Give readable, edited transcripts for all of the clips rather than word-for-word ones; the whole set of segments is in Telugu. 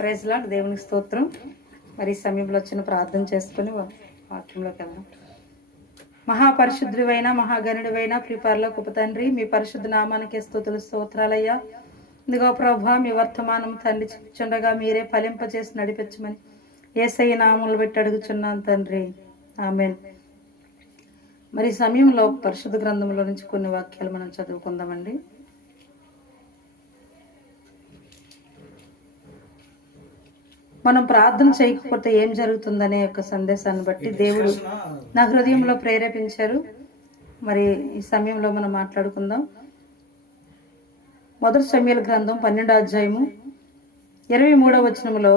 ప్రైజ్ లార్డ్, దేవునికి స్తోత్రం. మరి సమయంలో వచ్చిన ప్రార్థన చేసుకుని వాక్యంలోకి వెళ్దాం. మహాపరిశుద్ధుడైన మహాగణుడివైన ప్రిపరలోకపు తండ్రి, మీ పరిశుద్ధ నామానికి స్తుతులు స్తోత్రాలయ్యా. ఇదిగో ప్రభా, మీ వర్తమానం తండ్రి చూచుండగా మీరే ఫలింపజేసి నడిపించమని యేసయ్య నామములు పెట్టి అడుగుచున్నాను తండ్రి, ఆమేన్. మరి సమయంలో పరిశుద్ధ గ్రంథంలో నుంచి కొన్ని వాక్యాలు మనం చదువుకుందామండి. మనం ప్రార్థన చేయకపోతే ఏం జరుగుతుందనే యొక్క సందేశాన్ని బట్టి దేవుడు నా హృదయంలో ప్రేరేపించారు. మరి ఈ సమయంలో మనం మాట్లాడుకుందాం. మొదటి సమూయేలు గ్రంథం 12వ అధ్యాయము 23వ వచనంలో,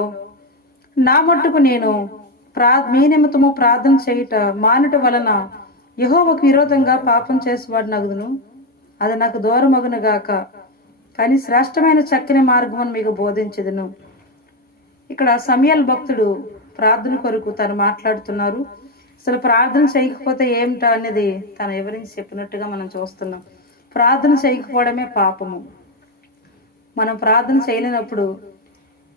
నా మట్టుకు నేను మీ నిమిత్తము ప్రార్థన చేయుట మానుట వలన యెహోవాకు విరోధంగా పాపం చేసేవాడు నగుదును, అది నాకు దూరమగును గాక, కానీ శ్రేష్టమైన చక్కని మార్గమును మీకు బోధించెదను. ఇక్కడ సమూయేలు భక్తుడు ప్రార్థన కొరకు తను మాట్లాడుతున్నారు. అసలు ప్రార్థన చేయకపోతే ఏమిటా అనేది తను వివరించి చెప్పినట్టుగా మనం చూస్తున్నాం. ప్రార్థన చేయకపోవడమే పాపము. మనం ప్రార్థన చేయలేనప్పుడు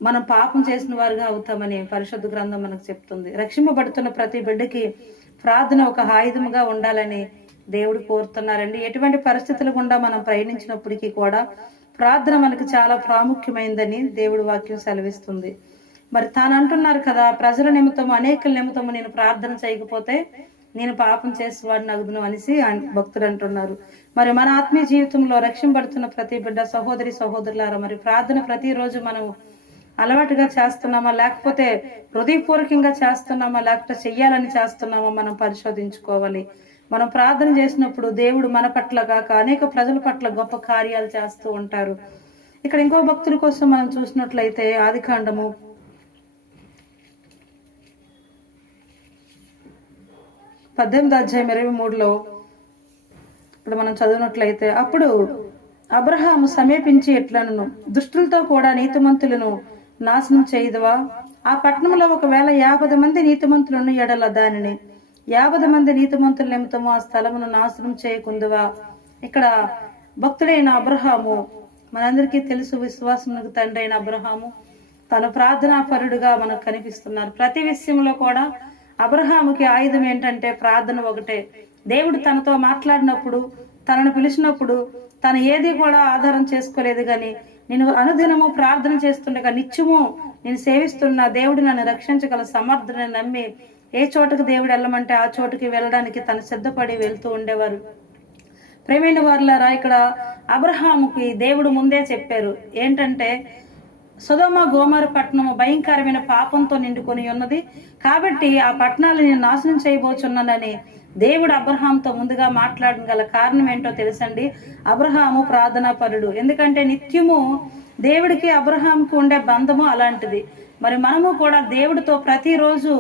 మనం పాపం చేసిన వారుగా అవుతామని పరిశుద్ధ గ్రంథం మనకు చెప్తుంది. రక్షింపబడుతున్న ప్రతి బిడ్డకి ప్రార్థన ఒక ఆయుధముగా ఉండాలని దేవుడు కోరుతున్నారండి. ఎటువంటి పరిస్థితులు గుండా మనం ప్రయాణించినప్పటికీ కూడా ప్రార్థన మనకు చాలా ప్రాముఖ్యమైందని దేవుడు వాక్యం సెలవిస్తుంది. మరి తాను అంటున్నారు కదా, ప్రజల నిమిత్తము అనేకుల నిమిత్తము నేను ప్రార్థన చేయకపోతే నేను పాపం చేసేవాడిని అగుదును అనేసి భక్తులు అంటున్నారు. మరి మన ఆత్మీయ జీవితంలో రక్షింపబడుతున్న ప్రతి బిడ్డ సహోదరి సహోదరులారా, మరి ప్రార్థన ప్రతిరోజు మనం అలవాటుగా చేస్తున్నామా, లేకపోతే హృదయపూర్వకంగా చేస్తున్నామా, లేకపోతే చెయ్యాలని చేస్తున్నామా మనం పరిశోధించుకోవాలి. మనం ప్రార్థన చేసినప్పుడు దేవుడు మన పట్ల కాక అనేక ప్రజల పట్ల గొప్ప కార్యాలు చేస్తూ ఉంటారు. ఇక్కడ ఇంకో భక్తుల కోసం మనం చూసినట్లయితే ఆదికాండము 18వ అధ్యాయం 23లో ఇప్పుడు మనం చదివినట్లయితే, అప్పుడు అబ్రహాము సమీపించి ఎట్లనను, దుష్టులతో కూడా నీతిమంతులను నాశనం చేయదువా? ఆ పట్టణంలో ఒకవేళ 50 మంది నీతిమంతులను ఎడల దానిని 50 మంది నీతిమంతుల నిమిత్తము ఆ స్థలమును నాశనం చేయకుందువా? ఇక్కడ భక్తుడైన అబ్రహాము, మనందరికీ తెలుసు, విశ్వాసమునకు తండ్రి అయిన అబ్రహాము తను ప్రార్థనాపరుడుగా మనకు కనిపిస్తున్నారు. ప్రతి విషయంలో కూడా అబ్రహాముకి ఆయుధం ఏంటంటే ప్రార్థన ఒకటే. దేవుడు తనతో మాట్లాడినప్పుడు, తనను పిలిచినప్పుడు తను ఏది కూడా ఆధారం చేసుకోలేదు, కానీ నేను అనుదినము ప్రార్థన చేస్తుండగా నిత్యము నేను సేవిస్తున్న దేవుడు నన్ను రక్షించగల సమర్థుని నమ్మి ఏ చోటుకు దేవుడు వెళ్ళమంటే ఆ చోటుకి వెళ్ళడానికి తను సిద్ధపడి వెళ్తూ ఉండేవారు. ప్రేమైన వారులారా, ఇక్కడ అబ్రహాముకి దేవుడు ముందే చెప్పారు ఏంటంటే, సొదొమ గోమోర పట్టణము భయంకరమైన పాపంతో నిండుకొని ఉన్నది, కాబట్టి ఆ పట్టణాలు నేను నాశనం చేయబోచున్నానని దేవుడు అబ్రహాంతో ముందుగా మాట్లాడడం గల కారణం ఏంటో తెలుసండి. అబ్రహాము ప్రార్థనాపరుడు. ఎందుకంటే నిత్యము దేవుడికి అబ్రహాంకి ఉండే బంధము అలాంటిది. మరి మనము కూడా దేవుడితో ప్రతిరోజు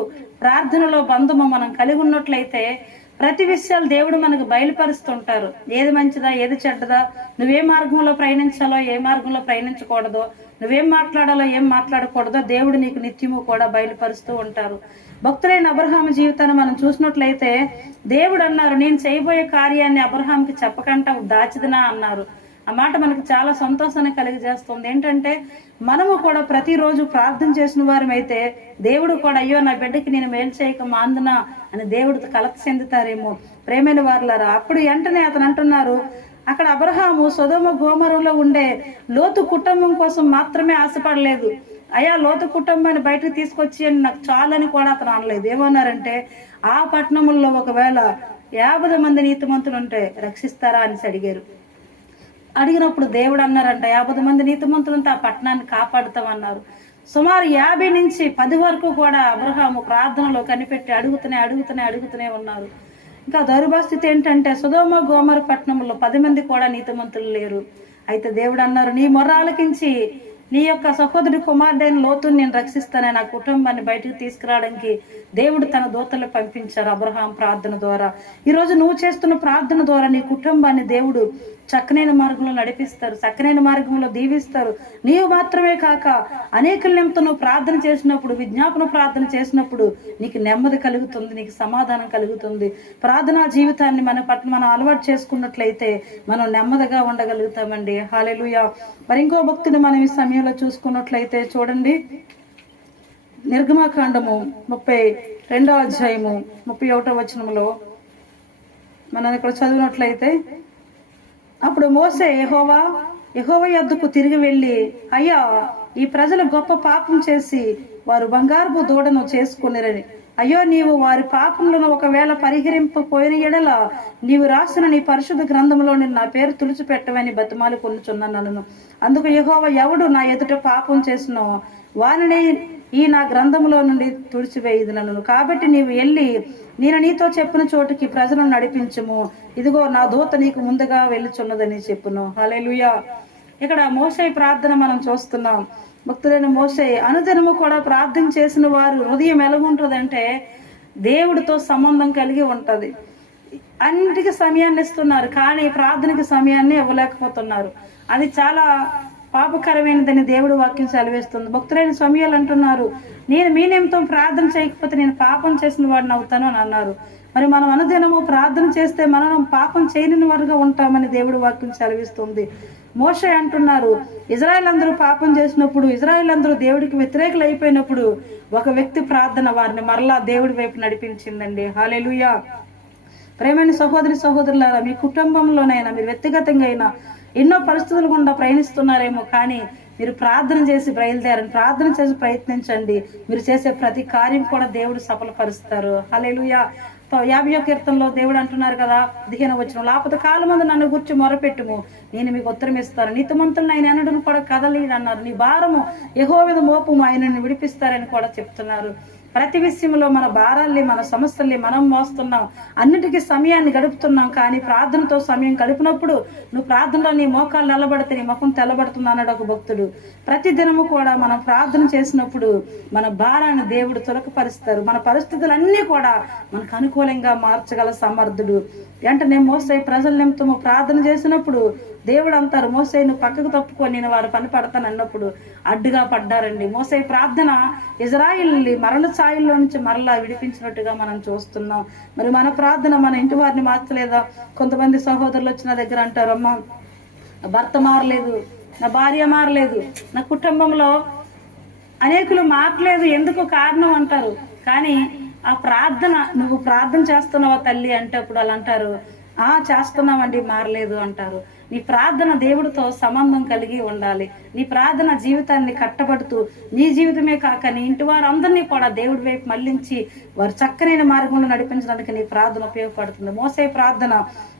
ప్రార్థనలో బంధము మనం కలిగి ఉన్నట్లయితే ప్రతి విషయాలు దేవుడు మనకు బయలుపరుస్తుంటారు. ఏది మంచిదా, ఏది చెడ్డదా, నువ్వే మార్గంలో ప్రయాణించాలో, ఏ మార్గంలో ప్రయాణించకూడదో, నువ్వేం మాట్లాడాలో, ఏం మాట్లాడకూడదో దేవుడు నీకు నిత్యము కూడా బయలుపరుస్తూ ఉంటారు. భక్తులైన అబ్రహాము జీవితాన్ని మనం చూసినట్లయితే దేవుడు అన్నారు, నేను చేయబోయే కార్యాన్ని అబ్రహాంకి చెప్పకుండా దాచిదనా అన్నారు. ఆ మాట మనకు చాలా సంతోషాన్ని కలిగజేస్తుంది. ఏంటంటే మనము కూడా ప్రతిరోజు ప్రార్థన చేసిన వారం అయితే దేవుడు కూడా, అయ్యో నా బిడ్డకి నేను మేలు చేయక మాందునా అని దేవుడితో కలత చెందుతారేమో. ప్రేమైన వారులారా, అప్పుడు వెంటనే అతను అంటున్నారు, అక్కడ అబ్రహాము సొదొమ గోమోరలో ఉండే లోతు కుటుంబం కోసం మాత్రమే ఆశపడలేదు. అయ్యా లోతు కుటుంబాన్ని బయటకు తీసుకొచ్చి అని నాకు చాలని కూడా అతను అనలేదు. ఏమన్నారంటే, ఆ పట్టణంలో ఒకవేళ 50 మంది నీతిమంతులు ఉంటే రక్షిస్తారా అని అడిగారు. అడిగినప్పుడు దేవుడు అన్నారంట, 50 మంది నీతిమంతులంతా ఆ పట్టణాన్ని కాపాడుతామన్నారు. సుమారు 50 నుంచి 10 వరకు కూడా అబ్రహాము ప్రార్థనలో కనిపెట్టి అడుగుతూనే ఉన్నారు. ఇంకా దౌర్భాస్థితి ఏంటంటే, సొదొమ గోమోర పట్టణంలో 10 మంది కూడా నీతిమంతులు లేరు. అయితే దేవుడు అన్నారు, నీ మొర్ర ఆలకించి నీ యొక్క సహోదరి కుమారుడైన లోతుని నేను రక్షిస్తానని ఆ కుటుంబాన్ని బయటకు తీసుకురావడానికి దేవుడు తన దూతలు పంపించారు అబ్రహాం ప్రార్థన ద్వారా. ఈరోజు నువ్వు చేస్తున్న ప్రార్థన ద్వారా నీ కుటుంబాన్ని దేవుడు చక్కనైన మార్గంలో నడిపిస్తారు, చక్కనైన మార్గంలో దీవిస్తారు. నీవు మాత్రమే కాక అనేకుల నిమిత్తం నువ్వు ప్రార్థన చేసినప్పుడు, విజ్ఞాపన ప్రార్థన చేసినప్పుడు నీకు నెమ్మది కలుగుతుంది, నీకు సమాధానం కలుగుతుంది. ప్రార్థనా జీవితాన్ని మనం అలవాటు చేసుకున్నట్లయితే మనం నెమ్మదిగా ఉండగలుగుతామండి. హల్లెలూయా. మరి ఇంకో భక్తుని మనం ఈ సమయంలో చూసుకున్నట్లయితే చూడండి, నిర్గమకాండము 32వ అధ్యాయము 31వ వచనంలో మనం ఇక్కడ చదివినట్లయితే, అప్పుడు మోసే యెహోవా యొద్దకు తిరిగి వెళ్ళి, అయ్యా, ఈ ప్రజలు గొప్ప పాపం చేసి వారు బంగారపు దూడను చేసుకునిరని. అయ్యో, నీవు వారి పాపములను ఒకవేళ పరిహరింపపోయిన ఎడల నీవు రాసిన నీ పరిశుద్ధ గ్రంథంలో నా పేరు తుడిచిపెట్టవని బతిమాలు కొనుచున్నాను. అందుకు యెహోవా, ఎవడు నా ఎదుట పాపం చేసినో వానిని ఈ నా గ్రంథంలో నుండి తుడిచివేయుదునను. కాబట్టి నీవు వెళ్ళి నేను నీతో చెప్పిన చోటుకి ప్రజలను నడిపించుము. ఇదిగో నా దూత నీకు ముందుగా వెళ్ళుచున్నదని చెప్పును. హల్లెలూయా. ఇక్కడ మోషే ప్రార్థన మనం చూస్తున్నాం. భక్తులైన మోషే అనుదినము కూడా ప్రార్థన చేసిన వారు హృదయం ఎలాగుంటుందంటే దేవుడితో సంబంధం కలిగి ఉంటది. అన్నిటికీ సమయాన్ని ఇస్తున్నారు, కానీ ప్రార్థనకి సమయాన్ని ఇవ్వలేకపోతున్నారు. అది చాలా పాపకరమైనదని దేవుడు వాక్యం సెలవేస్తుంది. భక్తులైన సమయాలు అంటున్నారు, నేను మీ నిమిత్తం ప్రార్థన చేయకపోతే నేను పాపం చేసిన వాడిని అవుతాను అని అన్నారు. మరి మనం అనుదినము ప్రార్థన చేస్తే మనం పాపం చేయని వారుగా ఉంటామని దేవుడు వాక్యం సెలవిస్తుంది. మోషే అంటున్నారు, ఇజ్రాయెల్ అందరూ పాపం చేసినప్పుడు, ఇజ్రాయెల్ అందరూ దేవుడికి వ్యతిరేకులు అయిపోయినప్పుడు ఒక వ్యక్తి ప్రార్థన వారిని మరలా దేవుడి వైపు నడిపించిందండి. హల్లెలూయా. ప్రేమైన సహోదరులారా, మీ కుటుంబంలోనైనా మీరు వ్యక్తిగతంగా అయినా ఎన్నో పరిస్థితులు గుండా ప్రయాణిస్తున్నారేమో, కానీ మీరు ప్రార్థన చేసి బయలుదేరండి, ప్రార్థన చేసి ప్రయత్నించండి. మీరు చేసే ప్రతి కార్యం కూడా దేవుడు సఫలపరుస్తారు. హల్లెలూయా. 50వ కీర్తనలో దేవుడు అంటున్నారు కదా, 15వ వచనం, లేకపోతే కాలం మంది నన్ను గురించి మొరపెట్టుము, నేను మీకు ఉత్తరం ఇస్తాను. నీతిమంతులను ఆయన ఎన్నడను కూడా కదలీడు అన్నారు. నీ భారము యెహోవా మీద మోపము, ఆయనను విడిపిస్తారని కూడా చెప్తున్నారు. ప్రతి విషయంలో మన భారాల్ని, మన సమస్యల్ని మనం మోస్తున్నాం, అన్నిటికీ సమయాన్ని గడుపుతున్నాం. కానీ ప్రార్థనతో సమయం గడిపినప్పుడు నువ్వు ప్రార్థనలో నీ మోకాలు నిలబడితే నీ ముఖం తెల్లబడుతుంది అన్నాడు ఒక భక్తుడు. ప్రతి దినము కూడా మనం ప్రార్థన చేసినప్పుడు మన భారాన్ని దేవుడు తొలకపరుస్తారు. మన పరిస్థితులన్నీ కూడా మనకు అనుకూలంగా మార్చగల సమర్థుడు. వెంటనే మోసే ప్రజల నిమిత్తము ప్రార్థన చేసినప్పుడు దేవుడు అంటారు, మోసే నువ్వు పక్కకు తప్పుకొని నేను వారు పని పడతాను అన్నప్పుడు అడ్డుగా పడ్డారండి. మోసే ప్రార్థన ఇజ్రాయిల్ని మరల ఛాయల్లో నుంచి మరలా విడిపించినట్టుగా మనం చూస్తున్నాం. మరి మన ప్రార్థన మన ఇంటి వారిని మార్చలేదా? కొంతమంది సహోదరులు వచ్చిన దగ్గర అంటారు, అమ్మ నా భర్త మారలేదు, నా భార్య మారలేదు, నా కుటుంబంలో అనేకులు మారలేదు, ఎందుకు కారణం అంటారు. కానీ ఆ ప్రార్థన, నువ్వు ప్రార్థన చేస్తున్నావా తల్లి అంటే అప్పుడు వాళ్ళు అంటారు, చేస్తున్నామండి, మారలేదు అంటారు. నీ ప్రార్థన దేవుడితో సంబంధం కలిగి ఉండాలి. నీ ప్రార్థన జీవితాన్ని కట్టబడుతూ నీ జీవితమే కాక నీ ఇంటి వారందరినీ కూడా దేవుడి వైపు మళ్లించి వారు చక్కనైన మార్గంలో నడిపించడానికి నీ ప్రార్థన ఉపయోగపడుతుంది. మోసే ప్రార్థన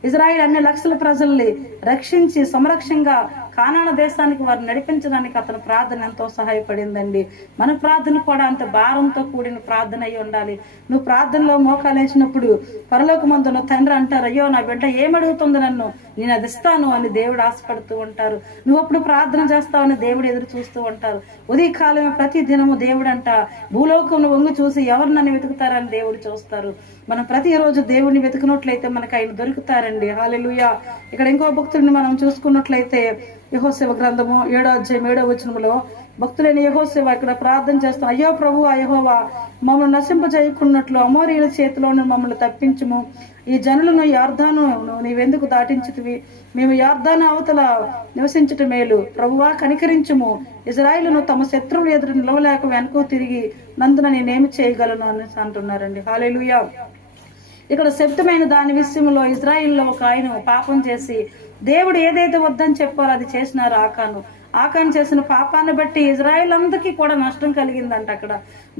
ఇజ్రాయిల్ అన్ని లక్షల ప్రజల్ని రక్షించి సంరక్షంగా కానాన దేశానికి వారు నడిపించడానికి అతని ప్రార్థన ఎంతో సహాయపడిందండి. మన ప్రార్థన కూడా అంత భారంతో కూడిన ప్రార్థన అయి ఉండాలి. నువ్వు ప్రార్థనలో మోకాలేసినప్పుడు పరలోకమందున్న తండ్రి అంటారు, అయ్యో నా బిడ్డ ఏమడుగుతుంది నన్ను, నేను అది ఇస్తాను అని దేవుడు ఆశపడుతూ ఉంటారు. నువ్వు అప్పుడు ప్రార్థన చేస్తావని దేవుడు ఎదురు చూస్తూ ఉంటారు. ఉదయకాలమే ప్రతి దినము దేవుడు అంట భూలోకంలో వంగు చూసి ఎవరు నన్ను వెతుకుతారని దేవుడు చూస్తారు. మనం ప్రతిరోజు దేవుడిని వెతుకున్నట్లయితే మనకు ఆయన దొరుకుతారండి. హల్లెలూయా. ఇక్కడ ఇంకో భక్తుడిని మనం చూసుకున్నట్లయితే యెహోషువ గ్రంథము 7వ అధ్యాయం 7వ వచనంలో భక్తులైన యెహోషువ ఇక్కడ ప్రార్థన చేస్తాం, అయ్యో ప్రభు యెహోవా, మమ్మల్ని నశింపజేయకున్నట్లు అమోరీయుల చేతిలోనే మమ్మల్ని తప్పించుము. ఈ జనులను యార్దాను నీవెందుకు దాటించుటివి? మేము యార్దాను అవతల నివసించుట మేలు. ప్రభువా కనికరించుము. ఇజ్రాయిలును తమ శత్రువులు ఎదురు నిలవలేక వెనక్కు తిరిగి నందున నేనేమి చేయగలను అని అంటున్నారండి. హల్లెలూయా. ఇక్కడ శబ్దమైన దాని విషయంలో ఇజ్రాయిల్లో ఒక ఆయన పాపం చేసి దేవుడు ఏదైతే వద్దని చెప్పారో అది చేసినారు. ఆకాను చేసిన పాపాన్ని బట్టి ఇజ్రాయిల్ అందరికీ కూడా నష్టం కలిగిందంట. అక్కడ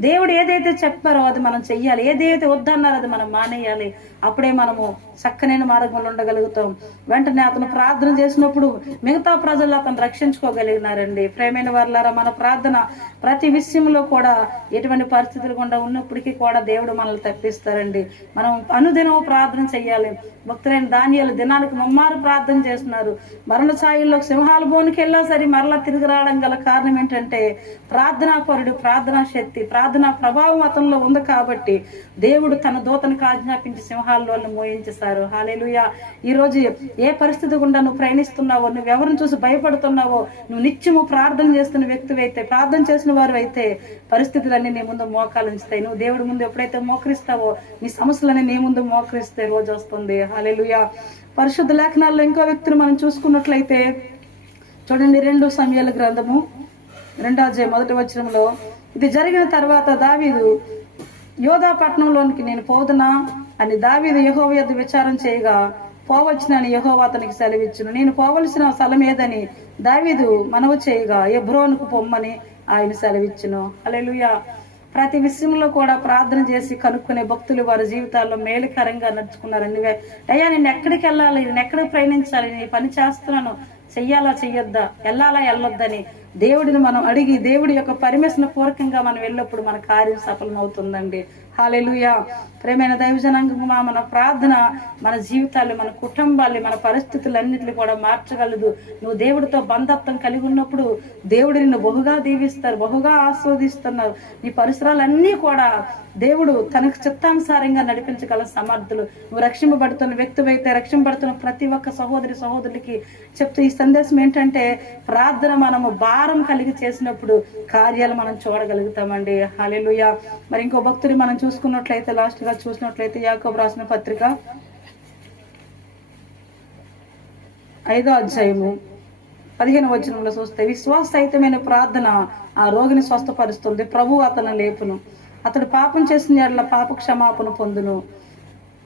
దేవుడు ఏదైతే చెప్పారో అది మనం చెయ్యాలి, ఏదైతే వద్దన్నారో అది మనం మానేయాలి. అప్పుడే మనము చక్కనైన మార్గంలో ఉండగలుగుతాం. వెంటనే అతను ప్రార్థన చేసినప్పుడు మిగతా ప్రజలు అతను రక్షించుకోగలిగినారండి. ప్రేమైన వారులారా, మన ప్రార్థన ప్రతి విషయంలో కూడా ఎటువంటి పరిస్థితులు గుండా ఉన్నప్పటికీ కూడా దేవుడు మనల్ని తప్పిస్తారండి. మనం అనుదినం ప్రార్థన చెయ్యాలి. భక్తులైన దానియేలు దినానికి ముమ్మారు ప్రార్థన చేస్తున్నారు. మరణ ఛాయల్లో సింహాల బోనికి వెళ్ళా సరే మరలా తిరిగి రావడం గల కారణం ఏంటంటే ప్రార్థనాపరుడు, ప్రార్థనా శక్తి, ప్రార్థనా ప్రభావం అతనిలో ఉంది కాబట్టి దేవుడు తన దూతనికి ఆజ్ఞాపించి సింహాల్లో మోయించేశారు. హల్లెలూయా. ఈరోజు ఏ పరిస్థితి గుండా నువ్వు ప్రయాణిస్తున్నావో, నువ్వు ఎవరిని చూసి భయపడుతున్నావో, నువ్వు నిత్యము ప్రార్థన చేస్తున్న వ్యక్తివి అయితే, ప్రార్థన చేసిన వారు అయితే పరిస్థితులన్నీ నీ ముందు మోకాలు ఉంచుతాయి. నువ్వు దేవుడి ముందు ఎప్పుడైతే మోకరిస్తావో నీ సమస్యలన్నీ నీ ముందు మోకరిస్తే రోజు వస్తుంది. హల్లెలూయా. పరిశుద్ధ లేఖనాల్లో ఇంకో వ్యక్తిని మనం చూసుకున్నట్లయితే చూడండి, 2 సమూయేలు గ్రంథము 2వ అధ్యాయం 1వ వచనంలో, ఇది జరిగిన తర్వాత దావీదు యోధా పట్టణంలోనికి నేను పోదునా అని దావీదు యెహోవా యొద్ద విచారం చేయగా, పోవచ్చునని యెహోవా అతనికి సెలవిచ్చును. నేను పోవలసిన స్థలం ఏదని దావీదు మనవి చేయగా, హెబ్రోనుకు పొమ్మని ఆయన సెలవిచ్చును. హల్లెలూయా. ప్రతి విషయంలో కూడా ప్రార్థన చేసి కనుక్కునే భక్తులు వారి జీవితాల్లో మేలుకరంగా నడుచుకున్నారండి. అయ్యా, నేను ఎక్కడికి వెళ్ళాలి, నేను ఎక్కడికి ప్రయాణించాలి, నేను పని చేస్తున్నాను, చెయ్యాలా చెయ్యొద్దా, వెళ్ళాలా వెళ్ళొద్దని దేవుడిని మనం అడిగి దేవుడి యొక్క పర్మిషన్ పూర్వకంగా మనం వెళ్ళినప్పుడు మన కార్యం సఫలం అవుతుందండి. హల్లెలూయా. ప్రేమైన దైవజనాంగమా, మన ప్రార్థన మన జీవితాలు, మన కుటుంబాలు, మన పరిస్థితులన్నింటినీ కూడా మార్చగలదు. నువ్వు దేవుడితో బంధత్వం కలిగి ఉన్నప్పుడు దేవుడు నిన్ను బహుగా దీవిస్తారు, బహుగా ఆస్వాదిస్తున్నారు. నీ పరిసరాలన్నీ కూడా దేవుడు తనకు చిత్తానుసారంగా నడిపించగల సమర్థులు. నువ్వు రక్షింపబడుతున్న వ్యక్తివైతే రక్షింపబడుతున్న ప్రతి ఒక్క సహోదరుడికి చెప్తూ ఈ సందేశం ఏంటంటే, ప్రార్థన మనము భారం కలిగి చేసినప్పుడు కార్యాలు మనం చూడగలుగుతామండి. హల్లెలూయా. మరి ఇంకో భక్తుడి మనం చూసుకున్నట్లయితే, లాస్ట్ గా చూసినట్లయితే యాకోబు రాసిన పత్రిక 5వ అధ్యాయము 15వ వచనంలో చూస్తే, విశ్వాసరహితమైన ప్రార్థన ఆ రోగిని స్వస్థపరుస్తుంది, ప్రభువు అతను లేపును, అతడు పాపం చేసిన యెడల పాప క్షమాపణ పొందును.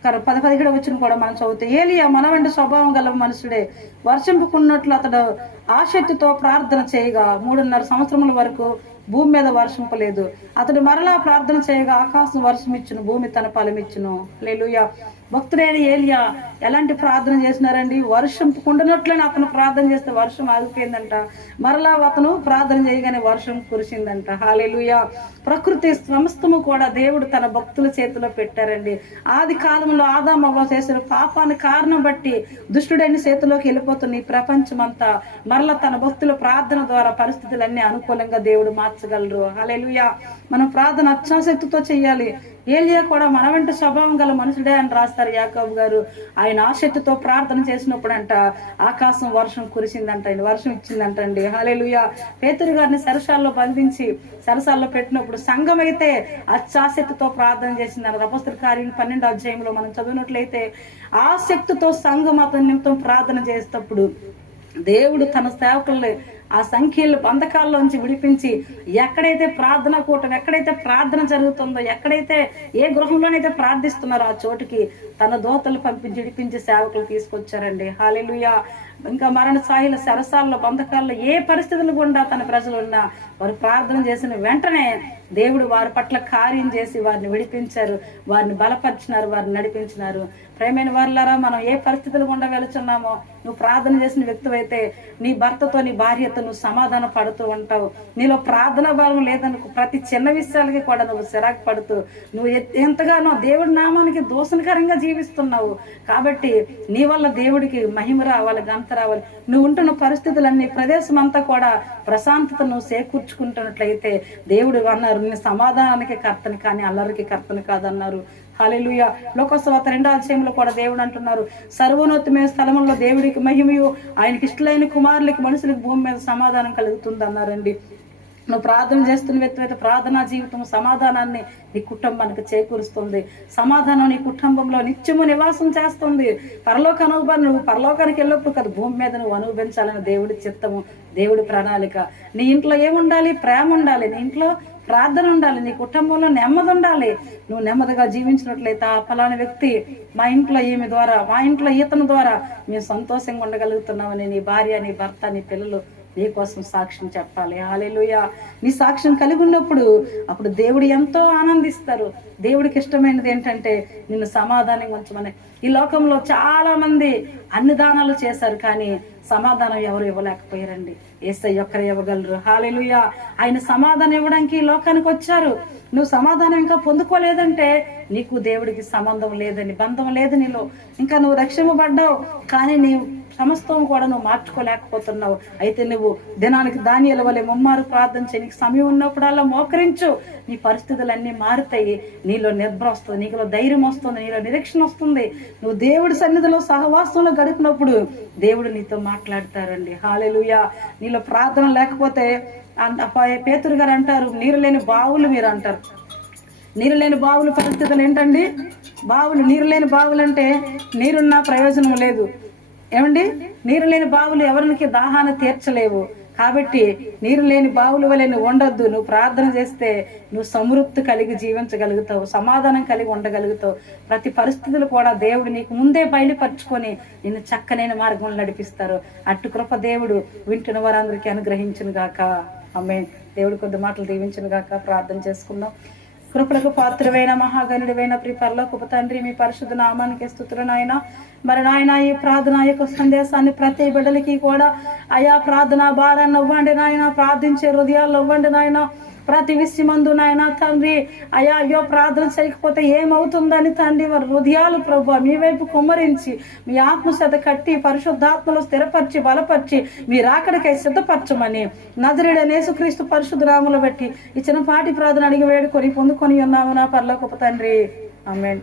17వ వచనం కూడా మనం చదివితే, ఏలియా మన వెంట స్వభావం గల మనుషుడే, వర్షింపుకున్నట్లు అతడు ఆసక్తితో ప్రార్థన చేయగా 3.5 సంవత్సరముల వరకు భూమి మీద వర్షింపలేదు. అతడు మరలా ప్రార్థన చేయగా ఆకాశం వర్షం ఇచ్చును, భూమి తన ఫలమిచ్చును. హల్లెలూయా. భక్తుడైన ఏలియా ఎలాంటి ప్రార్థన చేసినారండి? వర్షం కుండనట్లని అతను ప్రార్థన చేస్తే వర్షం ఆగిపోయిందంట. మరలా అతను ప్రార్థన చేయగానే వర్షం కురిసిందంట. హల్లెలూయా. ప్రకృతి సమస్తము కూడా దేవుడు తన భక్తుల చేతిలో పెట్టారండి. ఆది కాలంలో ఆదాము అవ్వ చేసిన పాపానికి కారణం బట్టి దుష్టుడైన చేతిలోకి వెళ్ళిపోతున్న ఈ ప్రపంచం అంతా మరలా తన భక్తుల ప్రార్థన ద్వారా పరిస్థితులన్నీ అనుకూలంగా దేవుడు మార్చగలరు. హల్లెలూయా. మనం ప్రార్థన అత్యాసక్తితో చెయ్యాలి. ఏలియా కూడా మన వెంట స్వభావం గల మనుషుడే అని రాస్తారు యాకోబు గారు. ఆయన ఆసక్తితో ప్రార్థన చేసినప్పుడు అంట ఆకాశం వర్షం కురిసిందంట, వర్షం ఇచ్చిందంటండి. హల్లెలూయా. పేతురు గారిని సరసాల్లో బంధించి సరసాల్లో పెట్టినప్పుడు సంఘం అయితే అత్యాసక్తితో ప్రార్థన చేసిందని అపోస్తలుల కార్యం 12వ అధ్యాయంలో మనం చదివినట్లయితే, ఆసక్తితో సంఘం అతని నిమిత్తం ప్రార్థన చేసేటప్పుడు దేవుడు తన సేవకుల్ని ఆ సంఖ్యల బంధకాల్లోంచి విడిపించి, ఎక్కడైతే ప్రార్థన కూటం, ఎక్కడైతే ప్రార్థన జరుగుతుందో, ఎక్కడైతే ఏ గృహంలోనైతే ప్రార్థిస్తున్నారో ఆ చోటుకి తన దూతలు పంపించి విడిపించి సేవకులు తీసుకొచ్చారండి. హల్లెలూయా. ఇంకా మరణ స్థాయిల సరసాల్లో బంధకాల్లో ఏ పరిస్థితులు గుండా తన ప్రజలు ఉన్నా వారు ప్రార్థన చేసిన వెంటనే దేవుడు వారి పట్ల కార్యం చేసి వారిని విడిపించారు, వారిని బలపరిచినారు, వారిని నడిపించినారు. ప్రేమైన వారులారా, మనం ఏ పరిస్థితులు గుండా వెళుచున్నామో నువ్వు ప్రార్థన చేసిన వ్యక్తివైతే నీ భర్తతో, నీ భార్యతో నువ్వు సమాధాన పడుతూ ఉంటావు. నీలో ప్రార్థన భావం లేదనుకో, ప్రతి చిన్న విషయాలకి కూడా నువ్వు చిరాకు పడుతూ నువ్వు ఎంతగానో దేవుడి నామానికి దోషణకరంగా జీవిస్తున్నావు. కాబట్టి నీ వల్ల దేవుడికి మహిమ రావాలి, ఘనత రావాలి. నువ్వు ఉంటున్న పరిస్థితులన్నీ, ప్రదేశం అంతా కూడా ప్రశాంతత నువ్వు చేకూర్చుకుంటున్నట్లయితే దేవుడు అన్నారు, నేను సమాధానానికి కర్తని కానీ అల్లరికి కర్తని కాదన్నారు. హల్లెలూయా. లోకసువార్త 2వ అధ్యాయంలో కూడా దేవుడు అంటున్నారు, సర్వోన్నతమైన స్థలములో దేవుడికి మహిమయు, ఆయనకి ఇష్టలైన కుమారులకి మనుషులకు భూమి మీద సమాధానం కలుగుతుంది అన్నారండి. నువ్వు ప్రార్థన చేస్తున్న వ్యక్తి అయితే ప్రార్థనా జీవితం సమాధానాన్ని నీ కుటుంబానికి చేకూరుస్తుంది. సమాధానం నీ కుటుంబంలో నిత్యము నివాసం చేస్తుంది. పరలోక అనుభవం, నువ్వు పరలోకానికి వెళ్ళినప్పుడు కదా భూమి మీద నువ్వు అనుభవించాలని దేవుడి చిత్తము, దేవుడి ప్రణాళిక. నీ ఇంట్లో ఏముండాలి? ప్రేమ ఉండాలి. నీ ఇంట్లో ప్రార్థన ఉండాలి. నీ కుటుంబంలో నెమ్మది ఉండాలి. నువ్వు నెమ్మదిగా జీవించినట్లయితే ఆ ఫలానా వ్యక్తి, మా ఇంట్లో ఈమె ద్వారా, మా ఇంట్లో ఈతను ద్వారా మేము సంతోషంగా ఉండగలుగుతున్నామని నీ భార్య, నీ భర్త, నీ పిల్లలు నీ కోసం సాక్ష్యం చెప్పాలి. హల్లెలూయా. నీ సాక్ష్యం కలిగి ఉన్నప్పుడు అప్పుడు దేవుడు ఎంతో ఆనందిస్తారు. దేవుడికి ఇష్టమైనది ఏంటంటే నిన్ను సమాధానంగా ఉంచమని. ఈ లోకంలో చాలా మంది అన్ని దానాలు చేశారు కానీ సమాధానం ఎవరు ఇవ్వలేకపోయారండి. యేసయ్య ఒక్కరే ఇవ్వగలరు. హల్లెలూయా. ఆయన సమాధానం ఇవ్వడానికి ఈ లోకానికి వచ్చారు. నువ్వు సమాధానం ఇంకా పొందుకోలేదంటే నీకు దేవుడికి సంబంధం లేదని, బంధం లేదు నీలో. ఇంకా నువ్వు రక్షింపబడ్డావు కానీ నీ సమస్తం కూడా నువ్వు మార్చుకోలేకపోతున్నావు. అయితే నువ్వు దినానికి దానియేలు వలె ముమ్మారు ప్రార్థన చేయి. నీకు సమయం ఉన్నప్పుడల్లా మోకరించు, నీ పరిస్థితులన్నీ మారుతాయి. నీలో నిద్ర వస్తుంది, నీలో ధైర్యం వస్తుంది, నీలో నిరీక్షణ వస్తుంది. నువ్వు దేవుడి సన్నిధిలో సహవాసంలో గడిపినప్పుడు దేవుడు నీతో మాట్లాడతారండి. హల్లెలూయా. నీలో ప్రార్థన లేకపోతే పేతురు గారు అంటారు, నీరు లేని బావులు మీరు అంటారు. నీరు లేని బావుల పరిస్థితులు ఏంటండి? బావులు, నీరు లేని బావులు అంటే నీరున్న ప్రయోజనం లేదు. ఏమండి, నీరు లేని బావులు ఎవరికి దాహాన్ని తీర్చలేవు. కాబట్టి నీరు లేని బావుల వలె నువ్వు ఉండొద్దు. నువ్వు ప్రార్థన చేస్తే నువ్వు సమృద్ధి కలిగి జీవించగలుగుతావు, సమాధానం కలిగి ఉండగలుగుతావు. ప్రతి పరిస్థితులు కూడా దేవుడు నీకు ముందే బయలుపరుచుకొని నిన్ను చక్కనైన మార్గంలో నడిపిస్తారు. అటు కృప దేవుడు వింటున్న వారందరికీ అనుగ్రహించును గాక. ఆమేన్. దేవుడు కొద్ది మాటలు దీవించును గాక. ప్రార్థన చేసుకుందాం. కృపలకు పాత్రమైన మహాగణుడివైన ప్రియ పరలోకపు తండ్రి, మీ పరిశుద్ధ నామానికి స్తుతులు నాయన. మరి నాయన ఈ ప్రార్థన యొక్క సందేశాన్ని ప్రతి బిడ్డలకి కూడా అయా ప్రార్థన భారాన్ని ఇవ్వండి నాయన, ప్రార్థించే హృదయాల్లో ఇవ్వండి నాయన. ప్రతి విషయమందు నాయన తండ్రి అయ్యా అయ్యో ప్రార్థన చేయకపోతే ఏమవుతుందని తండ్రి వారి హృదయాలు ప్రభు మీ వైపు కుమ్మరించి మీ ఆత్మశ్రద్ధ కట్టి పరిశుద్ధాత్మలో స్థిరపరిచి బలపరిచి మీరు అక్కడికై సిద్ధపరచమని నజరేయుడైన యేసుక్రీస్తు పరిశుద్ధ నామములో బట్టి ఈ చిన్నపాటి ప్రార్థన అడిగి వేడుకొని పొందుకొని ఉన్నాము నా పరలోకపు తండ్రి. ఆమేన్.